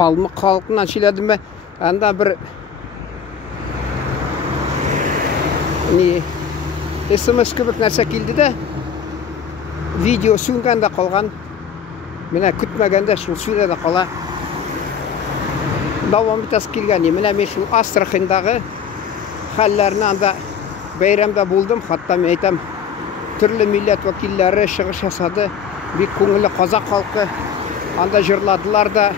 халқынан сөйледім бе, анда бір смс кібік нәрсе келді де, видео сөнгенде қалған, міне күтмегенде шул сөйледі қала. Давам бітәс келген, міне мен шул Астраханьдағы хәлләріне анда бәйрәмдә булдым, хатта мен айтам, түрлі милләт вәкилләре шығыш жасады, бик көңілі қазақ халқы, анда жырладылар да,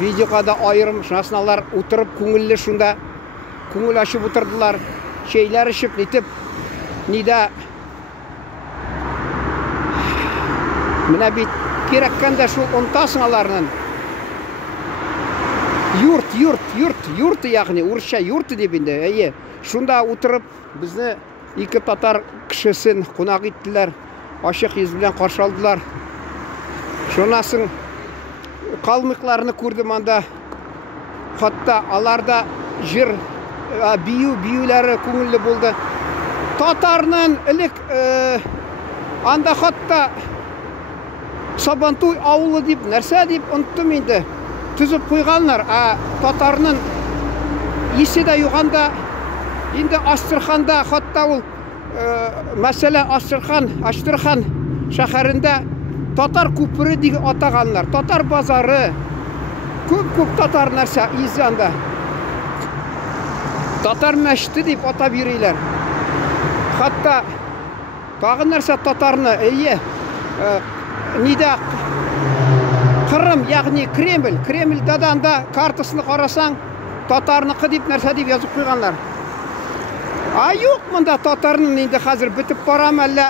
видеоға да айырым, шынасыналар отырып көңілі шында, көңіл ашып отырдылар, şeyler ішіп, нетіп, неда, міне бит, кереккенде шул ұнтасың аларының, юрт, яғни, урысша юрты деп енді, әйе, шunda отырып, бізді екі татар кішісін қонақ еттілер, ашық езбілен қаршы алдылар. Шонасың қалмықларыны көрдім анда, қатта аларда жыр, биюлері көңілі болды. Татарның ілік анда қатта Сабантуй ауылы деп, нәрсе деп ұнттым енді. Түзіп қойғанлар, татарның еседі юғанда, енді Астраханда қатта ол, мәселе Астрхан шәһәрінде татар көпірі деген атағанлар. Татар базары, көп татар нәрсе изанда. Татар мәшті деп атап үйрейлер. Қатта тағы нәрсе татарны, неде Қырым, яғни Кремль даданда картасыны қарасаң, татарнықы деп нәрсе деп yazып қойғанлар. Жоқ, мұнда татарның енді қазір бітіп барам әлі,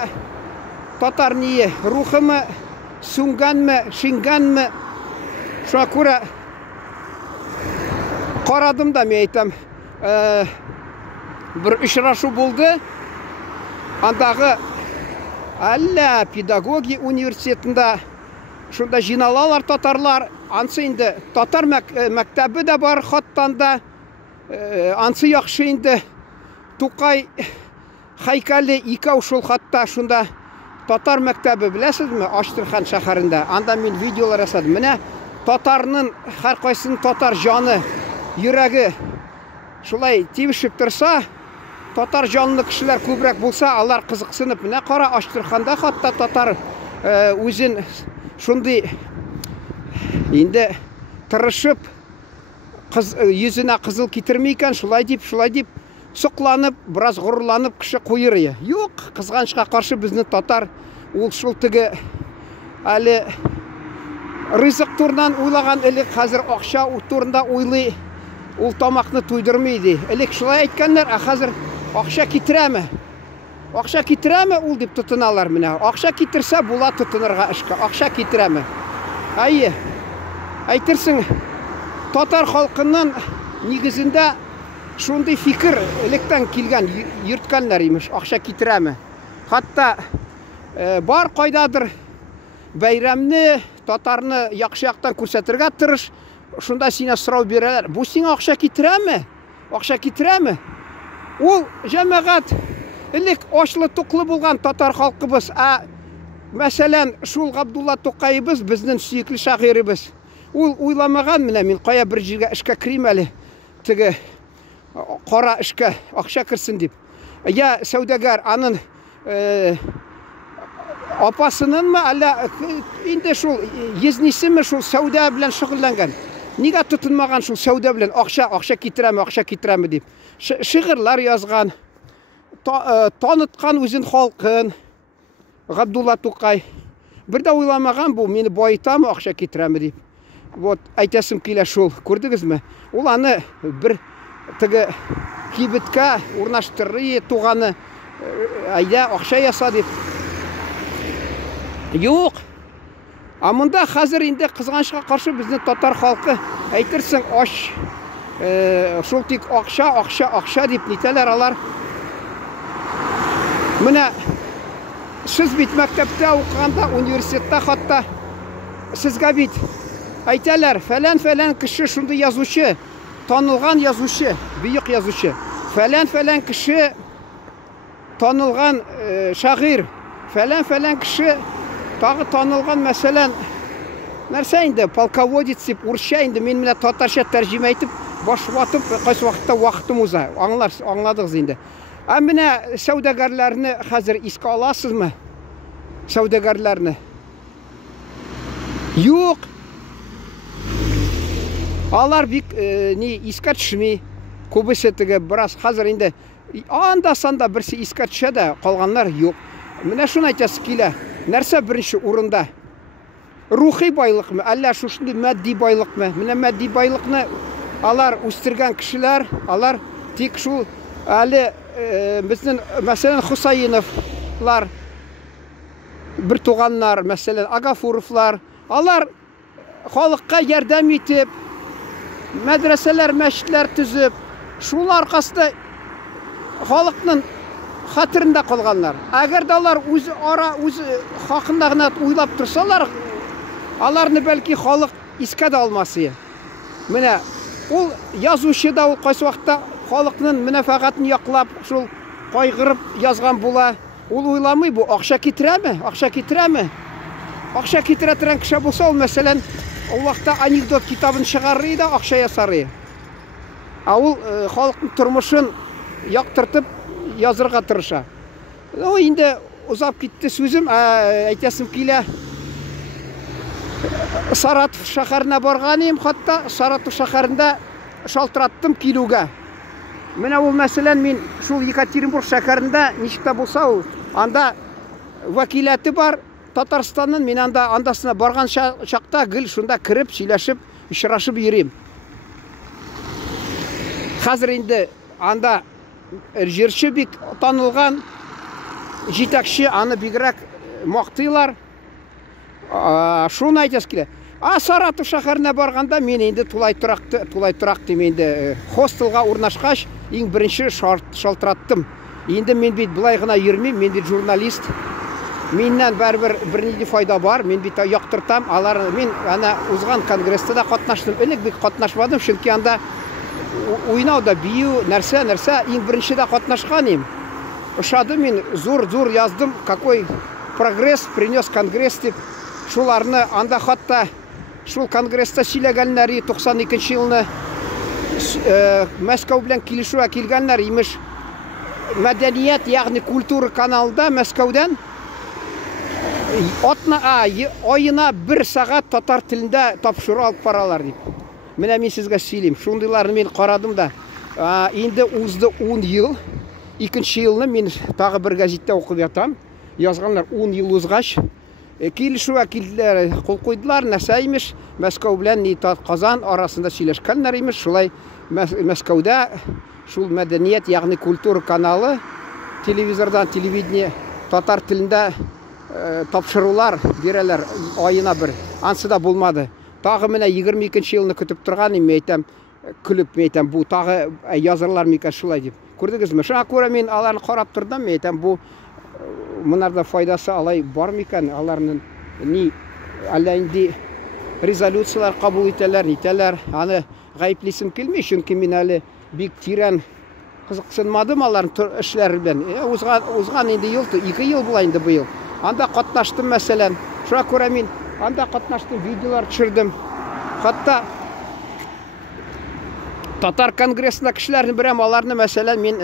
татар нее, рухы мы, сүнген мі, шинген мі, шуа көре қарадым да мен айтам, бір ұшырашу болды, андағы әлі педагогия университетінде шunda жиналалар татарлар, ансы енді татар мәктәбі де бар қаттанда, ансы яқшы енді Тұқай хайкалі икау шул хатта шunda татар мәктәбі білесіз ме, Астрхан шәһәрінде. Анда мен видеолар жасадым. Міне татарның әрқайсының татар жаны, жүрегі шулай тивішіп тұрса, татар жанлы кішілер көбірек болса, алар қызықсынып. Міне қара Астраханда хатта татар өзін шундай енді тырышып, yüzüne қызыл кетірмейкен, шулай деп, сұқланып, біраз ғұрланып кіші қойыры. Жоқ, қызғаншқа қаршы біздің татар ұлшыл түгі әлі рызық турынан ойлаған әлі қазір ақша турында ойлы ол тамақны тойдырмайды. Әлік шылай айткандар, қазір ақша кетіремі? Ақша кетіремі ол деп тұтыналар міне. Ақша кетірсе бұла тұтынырға ішкі. Ақша кетіремі? Айтырсың, татар халқының негізінде шундай фикір еліктен келген, ертканлар емеш, ақша кетіремі. Хатта бар қайдадыр бәйрәмні, татарны яқшы-яқтан көрсетірге тұрыш, шунда сіне сұрау берелер. Бұл сіне ақша кетіремі? Ақша кетіремі? Ол жәмәғат елік ашлы тұқлы болған татар халқыбыз, мәселен, шул Ғабдулла Тоқайыбыз, біздің сүйеклі шағирыбыз. Ол ойламаған, міне, мен қая бір жерге ішке кірем әлі, тігі қара ішке ақша кірсін деп. Сәудагер, анын апасының ма, әлі, енді шул езнесі ме шул сәуда білен шығылданған. Неге тұтынмаған шул сәуда білен ақша кетіремі деп. Шығырлар yazған, танытқан өзін халқын, Ғабдулла Тоқай. Бірді ойламаған бұл, мені байытамы ақша кетіремі деп. Айтасым келе шул, көрдіңіз ме? Ол аны бір тігі кебітке орнаштыры туғаны ақша яса деп. Жоқ. Мұнда қазір енді қызғаншыға қаршы біздің татар халқы айтырсың шул тек ақша деп нетелер алар. Міне, сіз бит мәктәпте оқығанда, университетте хатта сізге бит айталар, фәлән кіші шунды язушы, танылған язушы, бүйік язушы. Фәлән кіші танылған шағир, фәлән кіші тағы танылған мәселен нәрсә инде, полководец дип, урысча инде, мен менә татарча тәрҗемә итеп, баш ватып, кайсы вакытта вакытым уза. Аңладыгыз инде. Ә менә сәүдәгәрләрне хәзер искә аласызмы? Сәүдәгәрләрне. Юк. Алар бик искә төшми. Күбесе теге бераз хәзер инде анда-санда берсе искә төшә дә, калганнар юк. Менә шуны әйтәсе килә. Нәрсә беренче урында? Рухи байлыкмы, әллә шушындый матди байлыкмы? Менә матди байлыкны алар үстергән кешеләр, алар тик шул әле безнең мәсәлән Хусаиновлар, бер туганнар, мәсәлән Агафуровлар, алар халыкка ярдәм итеп, мәдрәсәләр, мәчетләр төзеп, шул аркасында халыкның хәтерендә калганнар. Әгәр дә алар үз хакында гына уйлап торсалар, аларны бәлки халык искә дә алмасы. Менә ул язучы да ул кайсы вакытта халыкның мәнфәгатен яклап, шул кайгырып язган була. Ул уйламый, бу акча китерәме? Акча китерәме? Акча китерә торган кеше булса, ул мәсәлән, ул вакытта анекдот китабын чыгарыр да акча ясар. А ул халыкның тормышын яктыртып язырга тырыша. Инде узап китте сүзем, әйтәсем килә. Саратов шәһәренә барган идем, хатта Саратов шәһәрендә шалтыраттым килүгә. Менә ул мәсәлән мин шул Екатеринбург шәһәрендә ничек тә булса ул, анда вәкиләте бар Татарстанның, мин андасына барган чакта гел шунда кирип, сөйләшеп, очрашып йөрим. Хәзер инде анда җырчы бик танылган, җитәкче, аны бигрәк мактыйлар. Шуны әйтәс килә. Саратов шәһәренә барганда мин инде тулай торак дим, инде хостелга урнашкач, иң беренче шалтыраттым. Инде мин бит булай гына йөрмим, мин бит журналист. Миннән барбер бернинди файда бар, мин бит яктыртам. Алар мин ана узган конгресста да катнаштым. Элек бик катнашмадым, чөнки анда уйнауда бию, нәрсә иң беренче дә катнашкан идем. Ошадым мин, зур яздым, какой прогресс принес конгресс дип. Шуларны анда хатта шул конгресста сөйләгәннәр 92 елны Мәскәү белән килешүгә килгәннәр, имеш мәдәният, ягъни культура каналында Мәскәүдән айына 1 сәгать татар телендә тапшыру алып баралар дип. Менә мин сезгә сөйлим, шундыйларны мин карадым да, инде узды 10 ел, 2нче елны мин тагы бер гәзиттә укып ятам. Язганнар 10 ел узгач, килешүгә килделәр, кул куйдылар, нәрсә имеш, Мәскәү белән Казан арасында сөйләшкәннәр имеш, шулай Мәскәүдә шул мәдәният, ягъни культура каналы, телевизордан, телевидение татар телендә тапшырулар бирәләр айына 1. Ансы да булмады. Тагы менә 22нче елны көтеп торган идем, әйтәм, күлеп әйтәм, бу тагы язырлар микән шулай дип. Күрдегезме? Шуңа күрә мин аларны карап тордым, әйтәм, бу монарда файдасы алай бар микән? Аларның ни әллә инде резолюциялар кабул итәләр, нитәләр? Аны гаеплисем килми, чөнки мин әле бик тирән кызыксынмадым аларның эшләре белән. Узган инде ел, 2 ел була инде бу ел. Анда катнаштым мәсәлән. Шуңа күрә мин анда катнаштым, видеолар төшердем. Хатта татар конгрессында кешеләрне берәм, аларны мәсәлән мин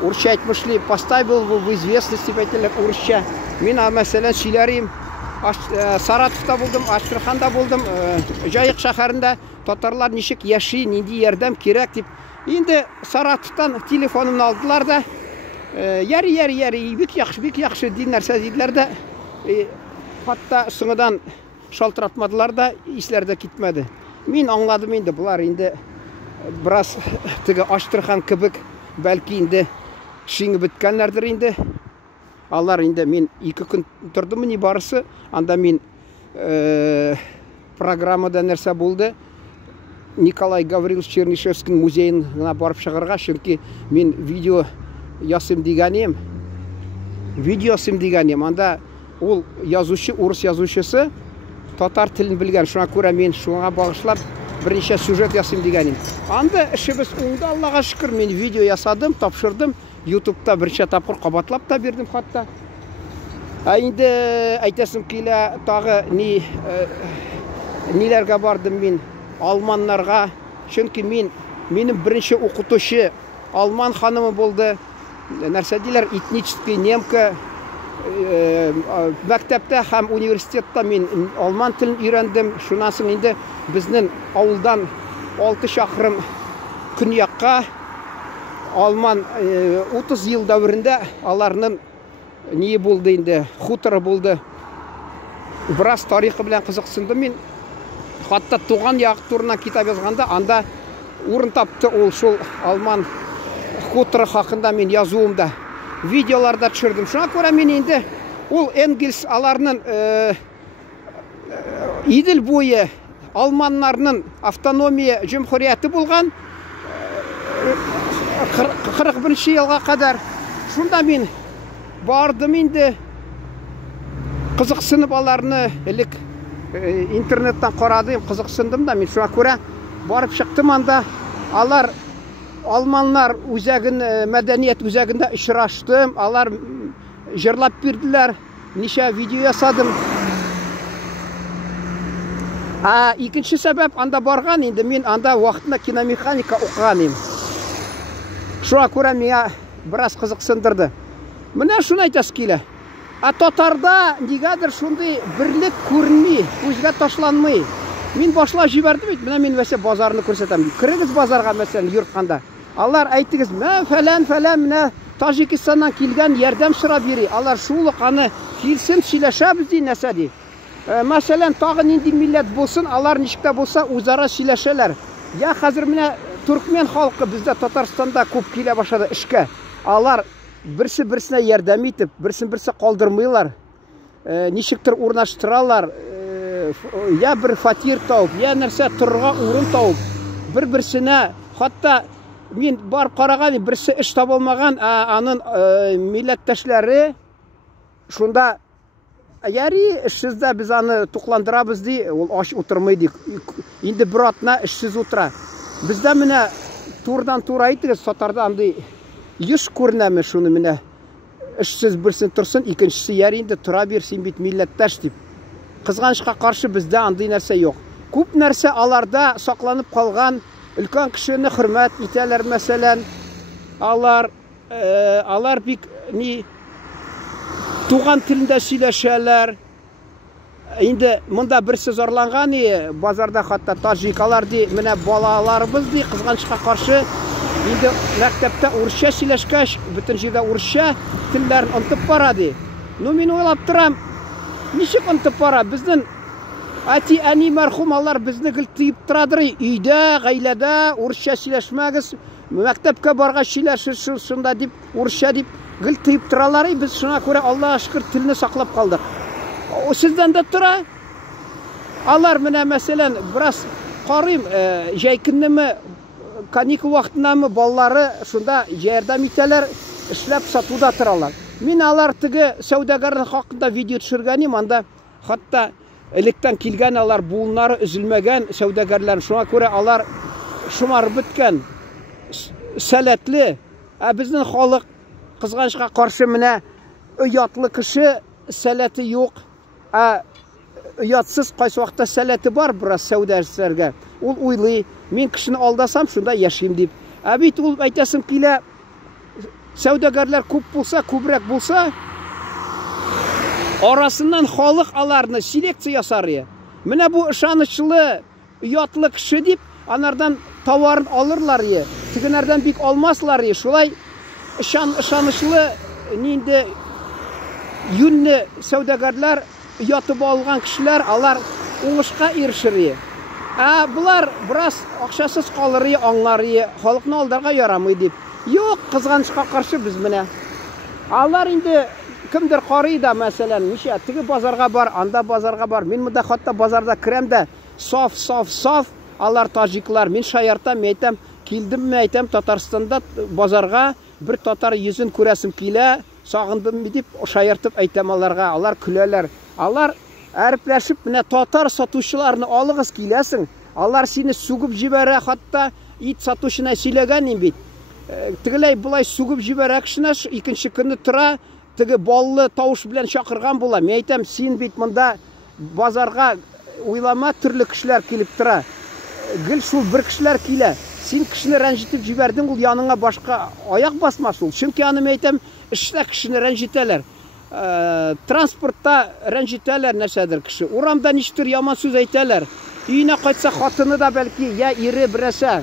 урысча әйтмешли, поставил в известность дип әйтәләр урысча. Мин мәсәлән сөйләрим. Саратовта булдым, Астраханда булдым, Җаек шәһәрендә татарлар ничек яши, нинди ярдәм кирәк дип. Инде Саратовтан телефонымны алдылар да, яри, бик яхшы ди нәрсә диделәр дә. Хатта соңыдан шалтыратмадылар да, исләрдә китмәде. Мин аңладым инде, булар инде бераз теге Астрахань кебек, бәлки инде шиңе беткәннәрдер инде. Алар инде мин 2 көн тордым ни барысы, анда мин программада нәрсә булды. Николай Гаврилович Чернышевский музейына барып чыгарга, чөнки мин видео ясым дигәнем. Анда ул язучы, урыс язучысы татар телен белгән. Шуңа күрә мин шуңа багышлап берничә сюжет ясым дигәнем. Анда эшебез уңды, Аллага шөкер, мин видео ясадым, тапшырдым. YouTube'та берничә тапкыр кабатлап та бирдем хатта. Инде әйтәсем килә, тагы ниләргә бардым мин? Алманнарга. Чөнки минем беренче укытучы алман ханымы булды. Нәрсә диләр, этнический немка. Мәктәптә һәм университетта мин алман телен өйрәндем. Шуннан соң инде безнең авылдан 6 чакрым көньякка алман 30 ел дәверендә аларның не булды инде, хуторы булды. Бераз тарихы белән кызыксындым мин. Хатта туган як турына китап язганда, анда урын тапты ул шул алман хуторы хакында мин язуымда. Видеоларда төшердем. Шуңа күрә мин инде ул Энгельс аларның Идел буе алманнарның автономия җөмһүрияте булган 41 елга кадәр. Шунда мин бардым инде, кызыксынып аларны элек интернеттан карадым, кызыксындым да мин. Шуңа күрә барып чыктым анда. Алар алманнар үзәген, мәдәният үзәгендә очраштым. Алар җырлап бирделәр. Ничә видео ясадым. Икенче сәбәп, анда барган инде мин анда вакытында киномеханика укыган идем. Шуңа күрә миңа бераз кызыксындырды. Менә шуны әйтәс килә. Татарда нигәдер шундый бирлек күренми, күзгә ташланмый. Мин башла җибәрдем бит, менә мин вәсе базарны күрсәтәм. Кирегез базарга мәсәлән йортканда. Алар әйтегез, "Мә фәлән менә Таҗикстаннан килгән ярдәм сорап йөри. Алар шулык аны килсен сөйләшәбез ди нәрсә ди. Мәсәлән, тагы нинди милләт булсын, алар ничек тә булса үзара сөйләшәләр. Я хәзер менә Түркмен халкы бездә Татарстанда күп килә башлады эшкә. Алар берсе-берсенә ярдәм итеп, берсе калдырмыйлар. Ничектер урнаштыралар. Я бер фатир тауып, я нәрсә торырга урын тауып, бер-берсенә, хатта мин бар караган, берсе эш таба алмаган, аның милләттәшләре шунда яри эшсездә без аны тукландырабыз ди, ул аш утырмый ди. Инде бер атна эшсез утыра. Бездә менә турдан-тур әйтегез, Татарда андый еш күренәме шуны менә эшсез берсен торсын, икенчесе яри инде тора бир, син бит милләттәш дип. Кызганычка каршы бездә андый нәрсә юк. Күп нәрсә аларда сакланып калган, өлкән кешене хөрмәт итәләр мәсәлән. Алар бик туган телендә сөйләшәләр. Инде монда берсе зарланган, базарда хатта таҗикалар ди, менә балаларыбыз ди, кызганычка каршы инде мәктәптә урысча сөйләшкәч, бөтен җирдә урысча телләрен онытып бара ди. Мин уйлап торам, ничек онытып бара? Безнең әни мәрхүм алар безне гел тыеп торадыр, өйдә, гаиләдә урысча сөйләшмәгез, мәктәпкә баргач сөйләшерсез шунда дип, урысча дип гел тыеп торалар. Без шуңа күрә Аллаһка шөкер телне саклап калдык. Сездән дә тора. Алар менә мәсәлән бераз карыйм, җәй көннеме, каникул вакытындамы баллары шунда ярдәм итәләр, эшләп сатуда торалар. Мин алар теге сәүдәгәрләр хакында видео төшергәнем, анда хатта электән килгән алар буыннары өзелмәгән сәүдәгәрләр. Шуңа күрә алар шумар беткән, сәләтле. Безнең халык кызганычка каршы менә оятлы кеше, сәләте юк. Оятсыз кайсы вакытта сәләте бар бераз сәүдәчеләргә. Ул уйлый, мин кешене алдасам шунда яшим дип. Бит ул әйтәсем килә, сәүдәгәрләр күп булса, күбрәк булса, арасыннан халык аларны селекция ясар. Менә бу ышанычлы, оятлы кеше дип, анардан товарын алырлар. Тегенәрдән бик алмаслар. Шулай ышанычлы нинде юнне сәүдәгәрләр ятып алган кешеләр, алар уңышка ирешер. Булар бераз акчасыз калыр, аңлар, халыкны алдарга ярамый дип. Юк, кызганычка каршы без менә. Алар инде кемдер карый да, мәсәлән, ничә теге базарга бар, анда базарга бар. Мин монда хатта базарда кирәм дә, саф, алар таҗиклар. Мин шаяртам, әйтәм, килдемме әйтәм, Татарстанда базарга бер татар йөзен күрәсем килә, сагындым дип шаяртып әйтәм аларга. Алар көләләр. Алар әріпләшіп, менә татар сатучыларны алыгыз киләсең. Алар сине сугып җибәрә, хатта ит сатучына сөйләгән бит. Тегеләй булай сугып җибәрә кешене, икенче көнне тора, теге баллы тавыш белән чакырган була. Мен әйтәм, син бит монда базарга уйлама, төрле кешеләр килеп тора. Гел шул бер кешеләр килә. Син кешене рәнҗитеп җибәрдең, ул яныңа башка аяк басмас ул. Чөнки аны мен әйтәм, эштә кешене рәнҗитәләр. Транспортта рәнҗитәләр нәрсәдер кеше. Урамда ничтер яман сүз әйтәләр. Өенә кайтса хатыны да бәлки я ире берәсә.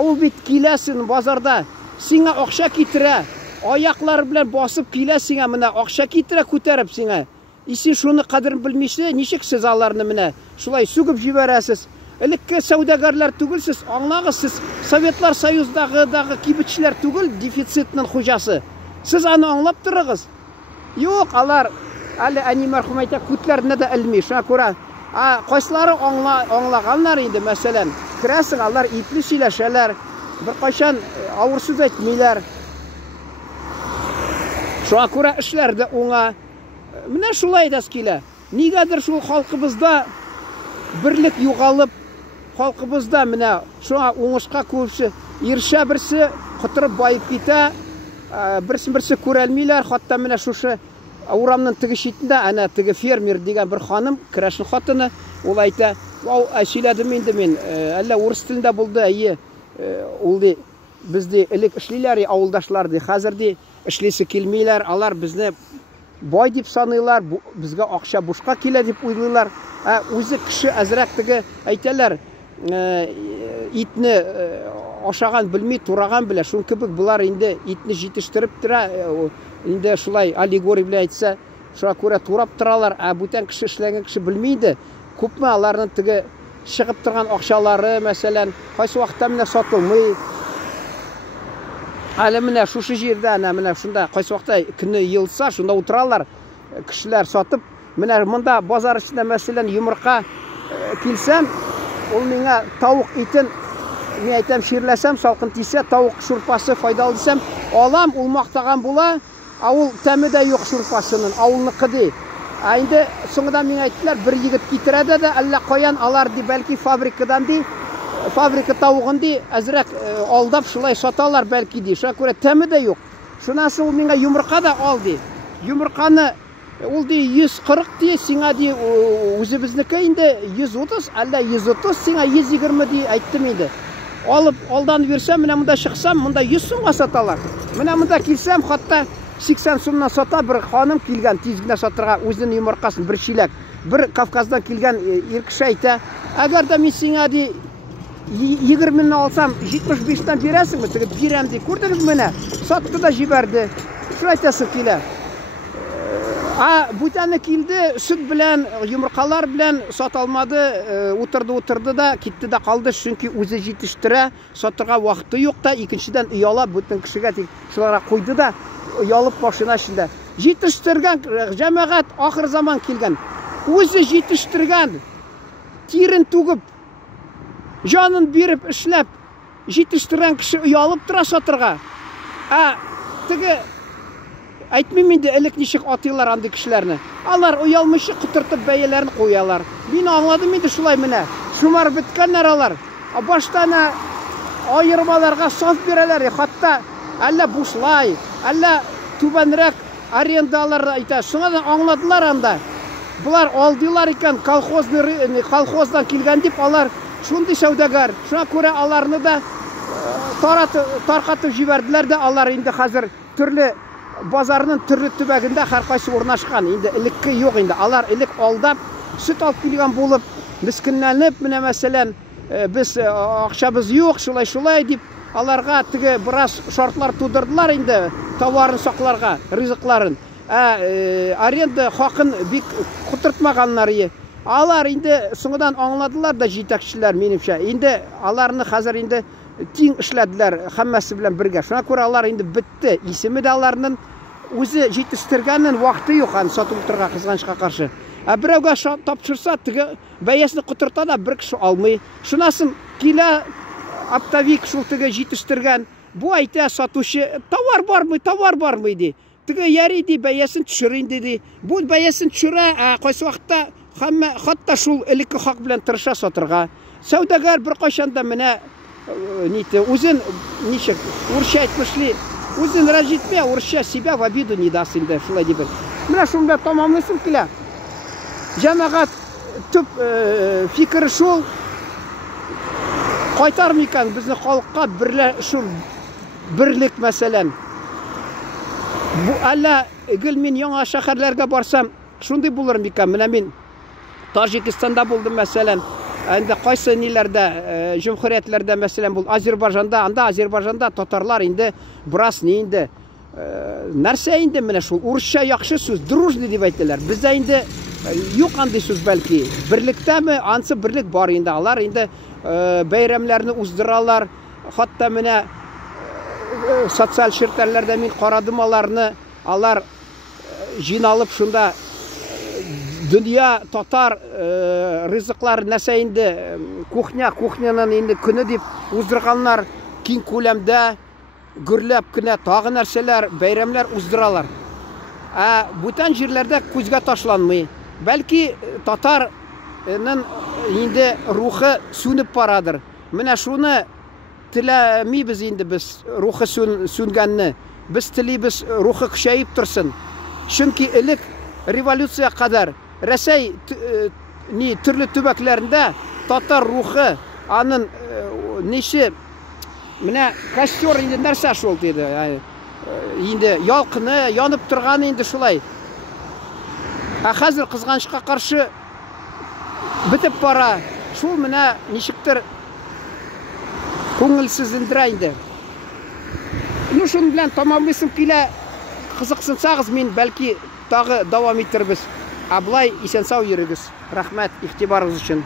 Ул бит киләсен базарда. Сиңа акча китерә. Аяклар белән басып килә сиңа менә акча китерә күтәреп сиңа. Син шуны кадерен белмичә, ничек сез аларны менә шулай сүгеп җибәрәсез? Элекке сәүдәгәрләр түгел сез, аңлагыз, сез Советлар Союздагы кибетчеләр түгел, дефицитның хуҗасы. Сез аны аңлап торыгыз. Юк, алар әле әни мәрхүм әйтә, күтләренә дә элми. Шуңа күрә, кайсылары аңлаганнар инде, мәсәлән, керәсең, алар ипле сөйләшәләр, беркайчан авыр сүз әйтмиләр. Шуңа күрә эшләр дә уңа. Менә шулай да килә. Нигәдер шул халкыбызда бирлек югалып, халкыбызда менә шуңа уңышка күпсе ирешә, берсе котырып байып китә, берсе күрәлмиләр. Хатта менә шушы урамның теге читендә әнә теге фермер дигән бер ханым, керәшен хатыны, ул әйтә, сөйләдем инде мин, әллә урыс телендә булды, әйе, ул ди, бездә элек эшлиләр, авылдашлар ди, хәзер ди эшлисе килмиләр, алар безне бай дип саныйлар, безгә акча бушка килә дип уйлыйлар. Үзе кеше әзрәк теге әйтәләр, итне ашаган белми, тураган белә. Шун кебек булар инде итне җитештереп тора, инде шулай аллегория белән әйтсә, шуңа күрә турап торалар. Бүтән кеше эшләгән кеше белмейде. Күпме аларның теге чыгып торган акчалары, мәсәлән, кайсы вакытта менә сатылмый. Әле менә шушы җирдә, менә шунда кайсы вакытта көне йылса, шунда утыралар кешеләр сатып. Менә монда базар эчендә мәсәлән йомырка килсәм, ул миңа тавык итен, мен әйтәм, ширләсәм, салкын тисә, тавык шурпасы файдалы дисәм, алам, ул мактаган була, ул тәме дә юк шурпасының, авылныкы ди. Инде соңгыда миңа әйттеләр, бер егет китерә дә әллә каян алар ди, бәлки фабрикадан ди, фабрика тавыгын ди, әзрәк алдап шулай саталар бәлки ди. Шуңа күрә тәме дә юк. Шунысы ул миңа йомырка да ал ди. Йомырканы ул ди 140 ди, сиңа ди үзебезнеке инде 130, әллә 130, сиңа 120 ди әйттем инде. Алып алдан берсәм, менә монда чыксам, монда 100 сумга саталар. Менә монда килсәм, хатта 80 сумнан сата бер ханым килгән, тиз генә сатырга үзенең йомыркасын, бер чиләк. Бер Кавказдан килгән иркеш әйтә, әгәр дә мин сиңа ди 20-ни алсам, 75-тән бирәсеңме? Теге бирәм ди. Күрдегез менә, сатты да җибәрде. Шулай әйтәсе килә. Бүтәне килде, сөт белән, йомыркалар белән саталмады, утырды да, китте дә калды, чөнки үзе җитештерә, сатырга вакыты юк та, икенчедән ояла, бүтән кешегә шуларга куйды да, оялып машина эчендә. Җитештергән җәмәгать ахыр заман килгән. Үзе җитештергән, тирен түгеп, җанын биреп эшләп, җитештергән кеше оялып тора сатырга. Теге әйтмим инде, элек ничек атыйлар андый кешеләрне. Алар уялмыйча кытыртып бәяләрен куялар. Мин аңладым инде шулай менә. Шумар беткәннәр алар. Баштан айырмаларга саф бирәләр, хатта әллә бушлай, әллә түбәнрәк арендалар әйтә. Шуңа да аңладылар анда. Булар алдылар икән, колхоздан килгән дип, алар шундый сәүдәгәр. Шуңа күрә аларны да таркатып җибәрделәр дә, алар инде хәзер төрле базарның төрле төбәгендә һәркайсы урнашкан. Инде элекке юк инде. Алар элек алдап, сөт алып килгән булып, мискенләнеп, менә мәсәлән, без акчабыз юк, шулай дип, аларга теге бераз шартлар тудырдылар инде, товарын сакларга, ризыкларын. Аренда хакын бик кутыртмаганнар. Алар инде соңгыдан аңладылар да җитәкчеләр, минемчә. Инде аларны хәзер инде тиң эшләделәр, һәммәсе белән бергә. Шуңа күрә алар инде бетте. Исеме дә аларның үзе җитештергәннең вакыты юк, сатып торырга кызганычка каршы. Берәүгә тапшырса, теге бәясен кутырта да бер кеше алмый. Шунасын килә оптовик шул теге җитештергән. Бу әйтә сатучы, товар бармы ди. Теге яри ди, бәясен төшер инде ди. Бу бәясен төшерә, кайсы вакытта хатта шул элекке хак белән тырыша сатырга. Сәүдәгәр бер кайчанда менә үзен ничек урысча әйтмешли, Үзен рәнҗетмә, урысча себя в обиду не даст инде, шулай дип. Менә шуны да тамамлыйсым килә. Җәмәгать төп фикере шул. Кайтармый икән безне халыкка берлек мәсәлән. Бу әллә гел мин яңа шәһәрләргә барсам, шундый булыр микән? Менә мин Таҗикстанда булдым мәсәлән. Инде кайсы ниләрдә, җумһуриятләрдә мәсәлән бул Азербайҗанда, анда Азербайҗанда татарлар инде бераз инде нәрсә инде менә шул урысча яхшы сүз, дружный дип әйтәләр. Бездә инде юк андый сүз бәлки. Берлектәме, ансы берлек бар инде. Алар инде бәйрәмнәрне уздыралар. Хатта менә социаль ширкәтләрдә мин карадым аларны. Алар җыйналып шунда дөнья татар ризыклар нәрсә инде кухняның инде көне дип уздырганнар киң күләмдә гөрләп кенә тагы нәрсәләр бәйрәмләр уздыралар. Бүтән җирләрдә күзгә ташланмый. Бәлки татарның инде рухы сүнеп барадыр. Менә шуны теләмибез инде без рухы сүнгәнне. Без телибез рухы көчәеп торсын. Чөнки элек революция кадәр Рәсәй төрле төбәкләрендә татар рухы аның ничә менә костер инде нәрсә шул диде. Инде ялкыны янып торган инде шулай. Хәзер кызганычка каршы битеп бара. Шул менә ничектер күңелсезләндерә инде. Шуның белән тамамлыйсым килә. Кызыксынсагыз, мин бәлки тагы дәвам иттербез. Аблай исән-сау йөрегез. Рәхмәт игътибарыгыз өчен.